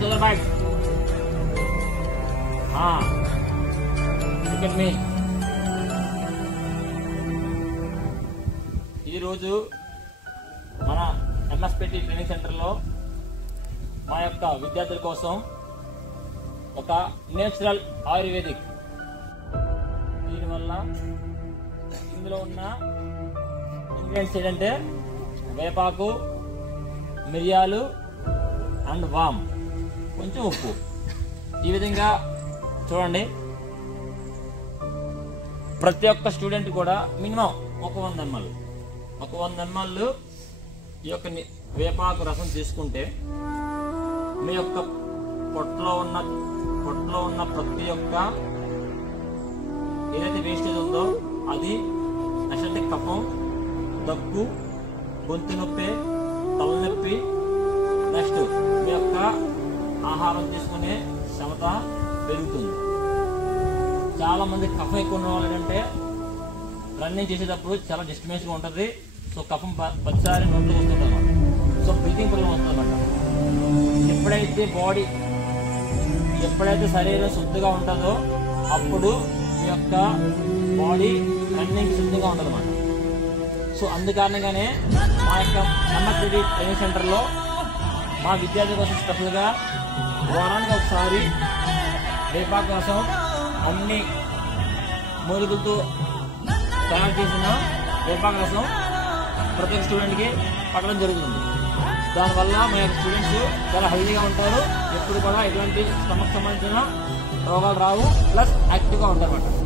shoulder back. Look at me. ఈ రోజు మన ఎంఎస్పిటి ట్రైనింగ్ సెంటర్ లో మా యొక్క విద్యార్థుల కోసం ఒక నేచురల్ ఆయుర్వేదిక్, దీనివల్ల ఇందులో ఉన్న ఇంగ్రీడియంట్స్ ఏంటంటే వేపాకు, మిరియాలు అండ్ వామ్, కొంచెం ఉప్పు. ఈ విధంగా చూడండి, ప్రతి ఒక్క స్టూడెంట్ కూడా మినిమం ఒక 100 ml ఈ యొక్క వేపాకు రసం తీసుకుంటే మీ యొక్క పొట్టలో ఉన్న ప్రతి ఒక్క ఏదైతే వేస్టేజ్ ఉందో అది నెక్స్ట్ కఫం, దగ్గు, గొంతు నొప్పి, తలనొప్పి, నెక్స్ట్ మీ యొక్క ఆహారం తీసుకునే క్షమత పెరుగుతుంది. చాలా మంది కఫం ఎక్కువ ఉన్న వాళ్ళు ఏంటంటే రన్నింగ్ చేసేటప్పుడు చాలా డిస్టర్బెన్స్గా ఉంటుంది. సో కఫం ప్రతిసారి నోట్లో వస్తుంది అన్నమాట. సో బ్రీతింగ్ ప్రాబ్లం వస్తుంది అన్నమాట. ఎప్పుడైతే శరీరం శుద్ధిగా ఉంటుందో అప్పుడు మీ యొక్క బాడీ రన్నింగ్ శుద్ధిగా ఉంటుంది అన్నమాట. సో అందుకారణంగానే మా యొక్క ఎంఎస్పిటి ట్రైనింగ్ సెంటర్లో మా విద్యార్థుల కోసం స్పెషల్గా వారానికి ఒకసారి వేపాకు రసం అన్ని మూలికలతో తయారు చేసిన వేపాకు రసం ప్రతి ఒక్క స్టూడెంట్కి పట్టడం జరుగుతుంది. దానివల్ల మా యొక్క స్టూడెంట్స్ చాలా హెల్తీగా ఉంటారు. ఎప్పుడు కూడా ఎటువంటి స్టమక్ సంబంధించిన రోగాలు రావు, ప్లస్ యాక్టివ్గా ఉంటారు అన్నమాట.